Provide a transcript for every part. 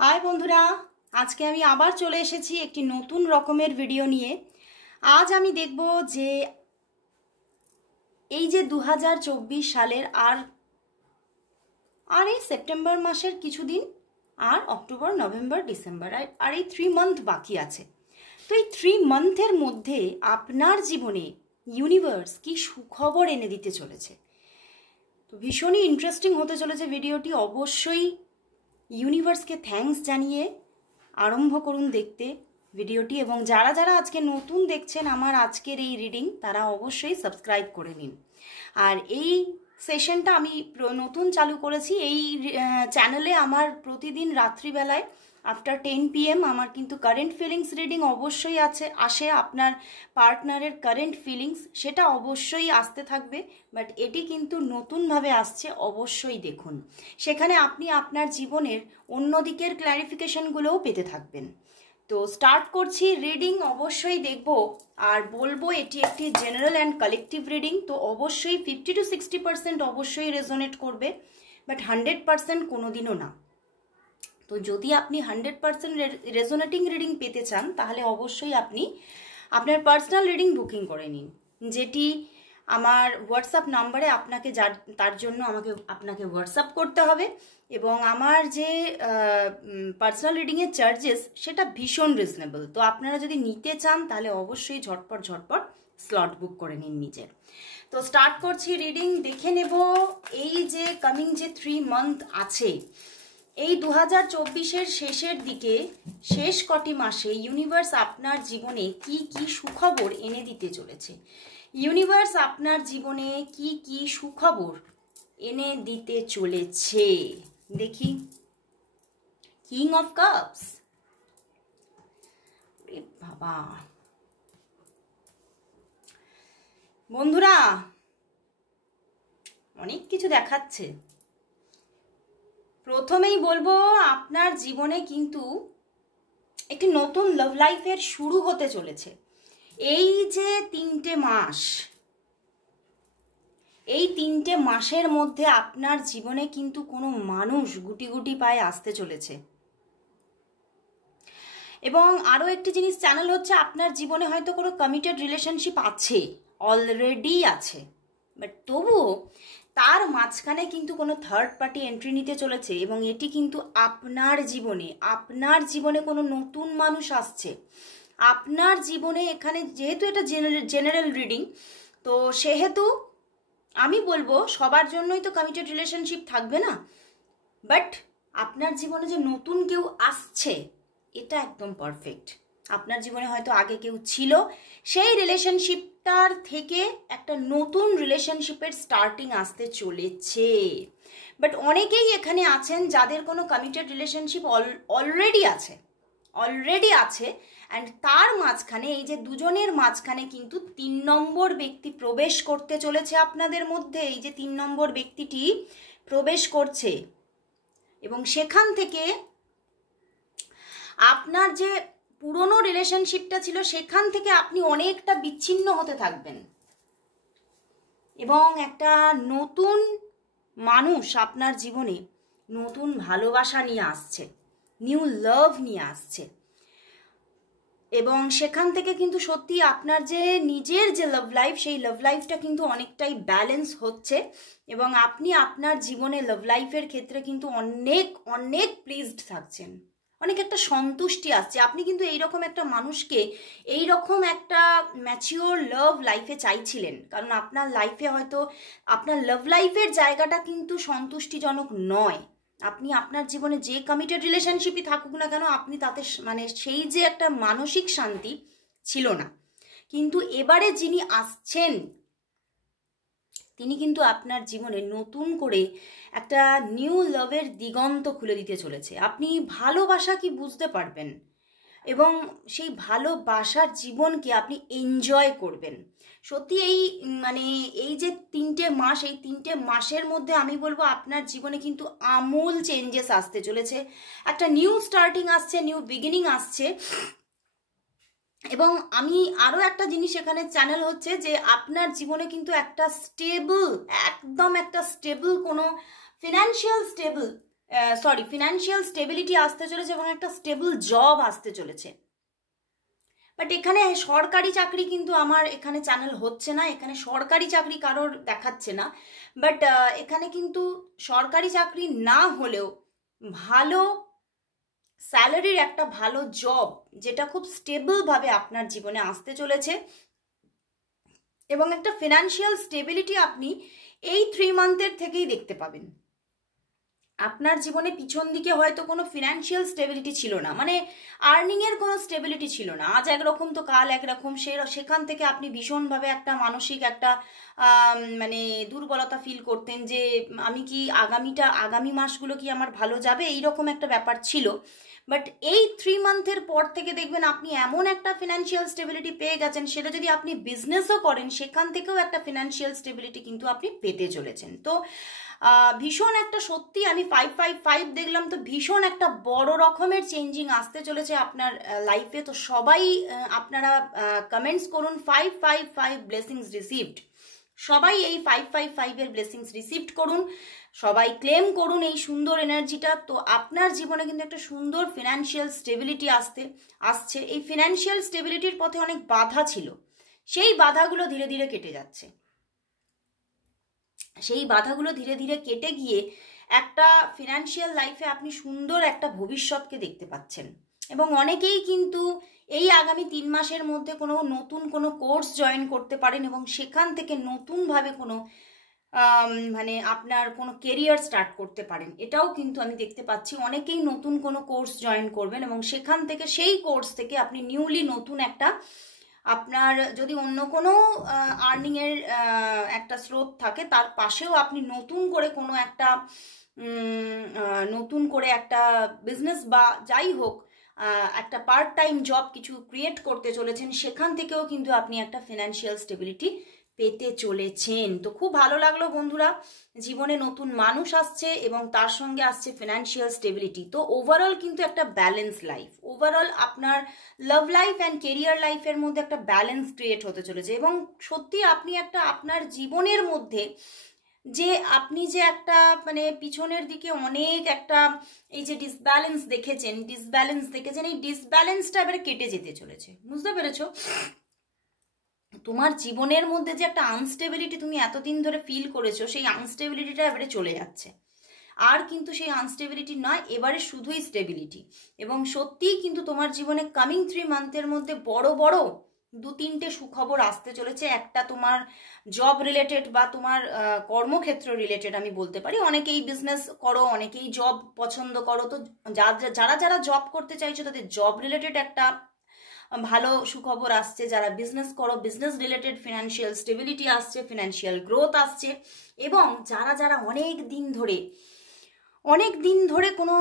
High বন্ধুরা, আজকে আমি আবার চলে এসেছি একটি নতুন রকমের ভিডিও নিয়ে। আজ আমি দেখব যে এই যে 2024 সালের আর এই সেপ্টেম্বর মাসের কিছুদিন, আর অক্টোবর, নভেম্বর, ডিসেম্বর, আর এই 3 মান্থ বাকি আছে। তো এই 3 মান্থের মধ্যে আপনার জীবনে ইউনিভার্স কি সুখবর এনে দিতে চলেছে। তো ভীষণই ইন্টারেস্টিং হতে চলেছে ভিডিওটি। অবশ্যই ইউনিভার্সকে থ্যাঙ্কস জানিয়ে আরম্ভ করুন দেখতে ভিডিওটি, এবং যারা যারা আজকে নতুন দেখছেন আমার আজকের এই রিডিং, তারা অবশ্যই সাবস্ক্রাইব করে নিন। আর এই সেশনটা আমি নতুন চালু করেছি এই চ্যানেলে। আমার প্রতিদিন রাত্রিবেলায় আফটার 10 PM আমার কিন্তু কারেন্ট ফিলিংস রিডিং অবশ্যই আসে। আপনার পার্টনারের কারেন্ট ফিলিংস সেটা অবশ্যই আসতে থাকবে, বাট এটি কিন্তু নতুনভাবে আসছে, অবশ্যই দেখুন। সেখানে আপনি আপনার জীবনের অন্য দিকের ক্ল্যারিফিকেশনগুলোও পেতে থাকবেন। তো স্টার্ট করছি রিডিং, অবশ্যই দেখব আর বলবো এটি একটি জেনারেল অ্যান্ড কালেকটিভ রিডিং। তো অবশ্যই 50 to 60% অবশ্যই রেজোনেট করবে, বাট 100% কোনোদিনও না। তো যদি আপনি 100% রেজোনেটিং রিডিং পেতে চান, তাহলে অবশ্যই আপনি আপনার পার্সোনাল রিডিং বুকিং করে নিন, যেটি আমার হোয়াটসঅ্যাপ নাম্বারে তার জন্য আপনাকে হোয়াটসঅ্যাপ করতে হবে। এবং আমার যে পার্সোনাল রিডিংয়ের চার্জেস সেটা ভীষণ রিজনেবল। তো আপনারা যদি নিতে চান তাহলে অবশ্যই ঝটপট স্লট বুক করে নিন নিজের। তো স্টার্ট করছি রিডিং। দেখে নেব এই যে কামিং যে 3 মান্থ আছে, এই 2024-এর শেষের দিকে, শেষ কটি মাসে ইউনিভার্স আপনার জীবনে কি কি সুখবর এনে দিতে চলেছে। ইউনিভার্স আপনার জীবনে কি কি সুখবর এনে দিতে চলেছে দেখি। কিং অফ কাপস, বাবা বন্ধুরা অনেক কিছু দেখাচ্ছে। প্রথমেই বলবো আপনার জীবনে কিন্তু একটি নতুন লাভ লাইফের শুরু হতে চলেছে। এই যে 3টে মাস, এই 3টে মাসের মধ্যে আপনার জীবনে কিন্তু কোনো মানুষ গুটি গুটি পায়ে আসতে চলেছে। এবং আরও একটি জিনিস চ্যানেল হচ্ছে, আপনার জীবনে হয়তো কোনো কমিটেড রিলেশনশিপ আছে, অলরেডি আছে, বাট তবুও তার মাঝখানে কিন্তু কোনো থার্ড পার্টি এন্ট্রি নিতে চলেছে। এবং এটি কিন্তু আপনার জীবনে কোনো নতুন মানুষ আসছে আপনার জীবনে। এখানে যেহেতু এটা জেনারেল রিডিং, তো সেহেতু আমি বলবো সবার জন্যই তো কমিটেড রিলেশনশিপ থাকবে না, বাট আপনার জীবনে যে নতুন কেউ আসছে এটা একদম পারফেক্ট। আপনার জীবনে হয়তো আগে কেউ ছিল, সেই রিলেশনশিপটার থেকে একটা নতুন রিলেশনশিপের স্টার্টিং আসতে চলেছে। বাট অনেকেই এখানে আছেন যাদের কোনো কমিটেড রিলেশনশিপ অলরেডি আছে, অ্যান্ড তার মাঝখানে, এই যে দুজনের মাঝখানে কিন্তু 3 নম্বর ব্যক্তি প্রবেশ করতে চলেছে আপনাদের মধ্যে। এই যে 3 নম্বর ব্যক্তিটি প্রবেশ করছে, এবং সেখান থেকে আপনার যে পুরনো রিলেশনশিপটা ছিল সেখান থেকে আপনি অনেকটা বিচ্ছিন্ন হতে থাকবেন, এবং একটা নতুন মানুষ আপনার জীবনে নতুন ভালোবাসা নিয়ে আসছে, নিউ লাভ নিয়ে আসছে। এবং সেখান থেকে কিন্তু সত্যি আপনার যে নিজের যে লাভ লাইফ, সেই লাভ লাইফটা কিন্তু অনেকটাই ব্যালেন্স হচ্ছে, এবং আপনি আপনার জীবনে লাভ লাইফের ক্ষেত্রে কিন্তু অনেক অনেক প্লিজড থাকছেন, অনেক একটা সন্তুষ্টি আসছে। আপনি কিন্তু এইরকম একটা মানুষকে, এইরকম একটা ম্যাচিওর লাভ লাইফে চাইছিলেন, কারণ আপনার লাইফে হয়তো আপনার লাভ লাইফের জায়গাটা কিন্তু সন্তুষ্টিজনক নয়। আপনি আপনার জীবনে যে কমিটেড রিলেশনশিপই থাকুক না কেন, আপনি তাতে মানে সেই যে একটা মানসিক শান্তি ছিল না। কিন্তু এবারে যিনি আসছেন তিনি কিন্তু আপনার জীবনে নতুন করে একটা নিউ লাভের দিগন্ত খুলে দিতে চলেছে। আপনি ভালোবাসা কি বুঝতে পারবেন, এবং সেই ভালোবাসার জীবনকে আপনি এনজয় করবেন। সত্যি এই যে 3টে মাস, এই 3টে মাসের মধ্যে আমি বলবো আপনার জীবনে কিন্তু আমূল চেঞ্জেস আসতে চলেছে, একটা নিউ স্টার্টিং আসছে, নিউ বিগিনিং আসছে। এবং আমি আরও একটা জিনিস এখানে চ্যানেল হচ্ছে যে আপনার জীবনে কিন্তু একটা স্টেবল, একদম একটা স্টেবল, কোনো ফিনান্সিয়াল স্টেবল ফিনান্সিয়াল স্টেবিলিটি আসতে চলেছে এবং একটা স্টেবল জব আসতে চলেছে। বাট এখানে সরকারি চাকরি কিন্তু আমার এখানে চ্যানেল হচ্ছে না, এখানে সরকারি চাকরি কারোর দেখাচ্ছে না। বাট এখানে কিন্তু সরকারি চাকরি না হলেও ভালো স্যালারির একটা ভালো জব যেটা খুব স্টেবলভাবে আপনার জীবনে আসতে চলেছে এবং একটা ফিনান্সিয়াল স্টেবিলিটি আপনি এই 3 মান্থের থেকেই দেখতে পাবেন। আপনার জীবনে পিছন দিকে হয়তো কোনো ফিনান্সিয়াল স্টেবিলিটি ছিল না, মানে আর্নিংয়ের কোনো স্টেবিলিটি ছিল না, আজ একরকম তো কাল একরকম, সেখান থেকে আপনি ভীষণভাবে একটা মানসিক একটা মানে দুর্বলতা ফিল করতেন যে আমি কি আগামী মাসগুলো কি আমার ভালো যাবে, এইরকম একটা ব্যাপার ছিল। বাট এই 3 মান্থের পর থেকে দেখবেন আপনি এমন একটা ফিনান্সিয়াল স্টেবিলিটি পেয়ে গেছেন, সেটা যদি আপনি বিজনেসও করেন সেখান থেকেও একটা ফিনান্সিয়াল স্টেবিলিটি কিন্তু আপনি পেতে চলেছেন। তো ভীষণ একটা, সত্যি আমি 555 দেখলাম, তো ভীষণ একটা বড় রকমের চেঞ্জিং আসতে চলেছে আপনার লাইফে। তো সবাই আপনারা কমেন্টস করুন 555 ব্লেসিংস রিসিভড, সবাই এই 555 এর ব্লেসিংস রিসিভড করুন, সবাই ক্লেম করুন এই সুন্দর এনার্জিটা। তো আপনার জীবনে কিন্তু একটা সুন্দর ফিনান্সিয়াল স্টেবিলিটি আসছে। এই ফিনান্সিয়াল স্টেবিলিটির পথে অনেক বাধা ছিল, সেই বাধাগুলো ধীরে ধীরে কেটে যাচ্ছে, সেই বাধাগুলো ধীরে ধীরে কেটে গিয়ে একটা ফিনান্সিয়াল লাইফে আপনি সুন্দর একটা ভবিষ্যৎকে দেখতে পাচ্ছেন। এবং অনেকেই কিন্তু এই আগামী 3 মাসের মধ্যে নতুন কোনো কোর্স জয়েন করতে পারেন এবং সেখান থেকে নতুনভাবে কোনো মানে আপনার কোনো কেরিয়ার স্টার্ট করতে পারেন। এটাও কিন্তু আমি দেখতে পাচ্ছি, অনেকেই নতুন কোনো কোর্স জয়েন করবেন এবং সেখান থেকে, সেই কোর্স থেকে আপনি নিউলি নতুন একটা, আপনার যদি অন্য কোনো আর্নিংয়ের একটা স্রোত থাকে তার পাশেও আপনি নতুন করে একটা বিজনেস বা যাই হোক একটা পার্ট টাইম জব কিছু ক্রিয়েট করতে চলেছেন, সেখান থেকেও কিন্তু আপনি একটা ফিনান্সিয়াল স্টেবিলিটি পেতে চলেছেন। তো খুব ভালো লাগলো বন্ধুরা, জীবনে নতুন মানুষ আসছে এবং তার সঙ্গে আসছে ফিনান্সিয়াল স্টেবিলিটি। তো ওভারঅল কিন্তু একটা ব্যালেন্স লাইফ, ওভারঅল আপনার লাভ লাইফ অ্যান্ড কেরিয়ার লাইফের মধ্যে একটা ব্যালেন্স ক্রিয়েট হতে চলেছে। এবং সত্যি আপনি একটা আপনার জীবনের মধ্যে যে আপনি যে একটা মানে পিছনের দিকে অনেক একটা এই যে ডিসব্যালেন্স দেখেছেন, এই ডিসব্যালেন্সটা এবারে কেটে যেতে চলেছে, বুঝতে পেরেছো? তোমার জীবনের মধ্যে যে একটা আনস্টেবিলিটি তুমি এতদিন ধরে ফিল করেছো, সেই আনস্টেবিলিটিটা এবারে চলে যাচ্ছে। আর কিন্তু সেই আনস্টেবিলিটি নয়, এবারে শুধুই স্টেবিলিটি। এবং সত্যিই কিন্তু তোমার জীবনে কামিং 3 মান্থের মধ্যে বড় বড় 2-3টে সুখবর আসতে চলেছে। একটা তোমার জব রিলেটেড বা তোমার কর্মক্ষেত্র রিলেটেড আমি বলতে পারি। অনেকেই বিজনেস করো, অনেকেই জব পছন্দ করো, তো যারা জব করতে চাইছো তাদের জব রিলেটেড একটা ভালো সুখবর আসছে। যারা বিজনেস করো, বিজনেস রিলেটেড ফিনান্সিয়াল স্টেবিলিটি আসছে, ফিনান্সিয়াল গ্রোথ আসছে। এবং যারা অনেক দিন ধরে কোনো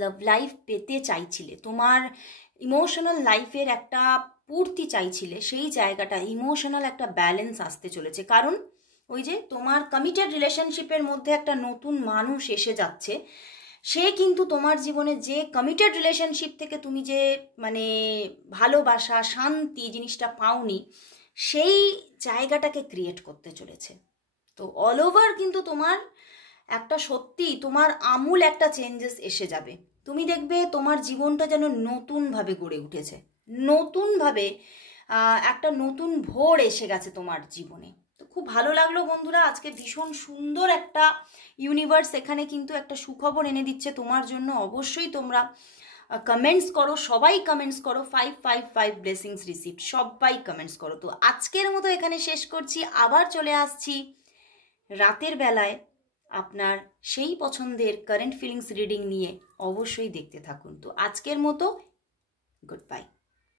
লাভ লাইফ পেতে চাইছিলে, তোমার ইমোশনাল লাইফের একটা পূর্তি চাইছিলে, সেই জায়গাটা ইমোশনাল একটা ব্যালেন্স আসতে চলেছে। কারণ ওই যে তোমার কমিটেড রিলেশনশিপের মধ্যে একটা নতুন মানুষ এসে যাচ্ছে, সে কিন্তু তোমার জীবনে যে কমিটেড রিলেশনশিপ থেকে তুমি যে মানে ভালোবাসা, শান্তি জিনিসটা পাওনি, সেই জায়গাটাকে ক্রিয়েট করতে চলেছে। তো অল ওভার কিন্তু তোমার একটা সত্যি তোমার আমূল একটা চেঞ্জেস এসে যাবে। তুমি দেখবে তোমার জীবনটা যেন নতুনভাবে গড়ে উঠেছে, নতুনভাবে একটা নতুন ভোর এসে গেছে তোমার জীবনে। তো খুব ভালো লাগলো বন্ধুরা, আজকে ভীষণ সুন্দর একটা ইউনিভার্স এখানে কিন্তু একটা সুখবর এনে দিচ্ছে তোমার জন্য। অবশ্যই তোমরা কমেন্টস করো, সবাই কমেন্টস করো 555 ব্লেসিংস রিসিভড, সবাই কমেন্টস করো। তো আজকের মতো এখানে শেষ করছি, আবার চলে আসছি রাতের বেলায় আপনার সেই পছন্দের কারেন্ট ফিলিংস রিডিং নিয়ে। অবশ্যই দেখতে থাকুন। তো আজকের মতো গুড বাই।